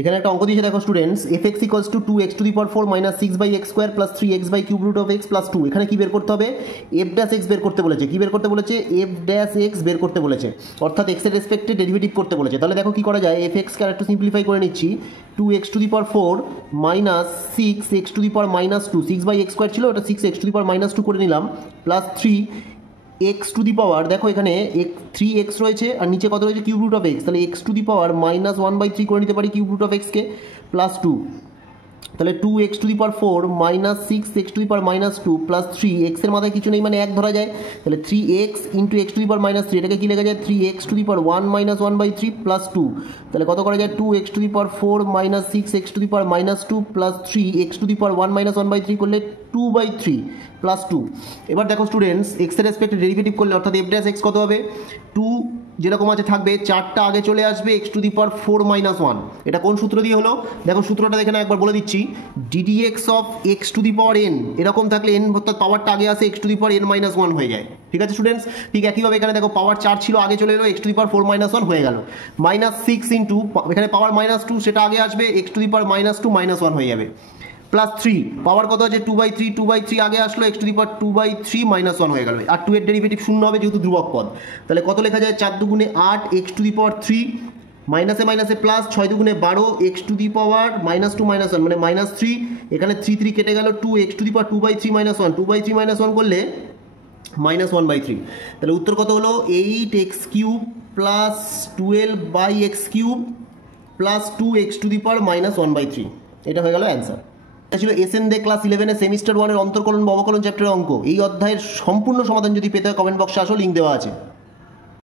এখানে একটা অঙ্ক দিয়েছে দেখো students, f x equals to 2x to the power 4 minus 6/x square plus 3x by cube root of x plus 2। এখানে কি বের করতে হবে? এফ ড্যাশ এক্স বের করতে বলেছে। কি বের করতে বলেছে? এফ ড্যাশ এক্স বের করতে বলেছে, অর্থাৎ এক্সের রেসপেক্টে ডেরিভেটিভ করতে বলেছে। তাহলে দেখো কি করা যায়, এফ এক্সকে আরেকটু সিম্পলিফাই করে নিচ্ছি। 2x to the power 4 minus 6x two the power minus 2, 6/x square ছিল ওটা 6x two the power minus 2 করে নিলাম, প্লাস 3x টু দি পাওয়ার, দেখো এখানে 3x রয়েছে আর নিচে কত রয়েছে কিউব রুট অফ এক্স, তাহলে x two the power minus 1/3 করে নিতে পারি কিউব রুট অফ এক্সকে, প্লাস 2। তাহলে 2x to the power 4 minus 6x two the power minus 2 plus 3, এক্সের মাথায় কিছু নেই মানে 1 ধরা যায়, তাহলে 3x into x two the power minus 3, এটাকে কি লেখা যায় 3x two the power 1 minus 1/3 plus 2। তাহলে কত করা যায় 2x to the power 4 minus 6x two the power minus 2 plus 3x two the power 1 minus 1/3 করলে 2/3 প্লাস 2। এবার দেখো স্টুডেন্টস, এক্সের রেসপেক্টে ডেরিভেটিভ করলে অর্থাৎ এফ ড্যাশ এক্স কত হবে, 2 যেরকম আছে থাকবে, 4টা আগে চলে আসবে x two the power 4 minus 1। এটা কোন সূত্র দিয়ে হলো? দেখো সূত্রটা এখানে একবার বলে দিচ্ছি, ddx of x two the power N, এরকম থাকলে এন অর্থাৎ পাওয়ারটা আগে আসে x two the power N minus 1 হয়ে যায়। ঠিক আছে স্টুডেন্টস, ঠিক একইভাবে এখানে দেখো পাওয়ার 4 ছিল আগে চলে এলো, x two the power 4 minus 1 হয়ে গেল, মাইনাস 6 ইন্টু এখানে পাওয়ার মাইনাস 2 সেটা আগে আসবে x two the power minus 2 minus 1 হয়ে যাবে, প্লাস 3 পাওয়ার কত আছে 2/3 আগে আসলো x two the power 2/3 minus 1 হয়ে গেল, আর 2 এর ডেরিভেটিভ শূন্য হবে যেহেতু ধ্রুবক পদ। তাহলে কত লেখা যায় 4 দুগুণে 8 এক্স টু দি পাওয়ার 3 মাইনাসে মাইনাসে প্লাস 6 দুগুণে 12 x two the power minus 2 minus 1 মানে মাইনাস 3, এখানে 3 কেটে গেল 2 x two the power 2/3 minus 1, 2/3 minus 1 করলে মাইনাস 1/3। তাহলে উত্তর কত হলো 8x cube plus 12/x cube plus 2x to the power minus 1/3। এটা হয়ে গেল অ্যান্সার। এটা ছিল এসএন দে ক্লাস 11 সেমিস্টার 1 অন্তর্কলন বা অবকলন চ্যাপ্টারের অঙ্ক। এই অধ্যায়ের সম্পূর্ণ সমাধান যদি পেতে হয় কমেন্ট বক্সে আসো, লিঙ্ক দেওয়া আছে।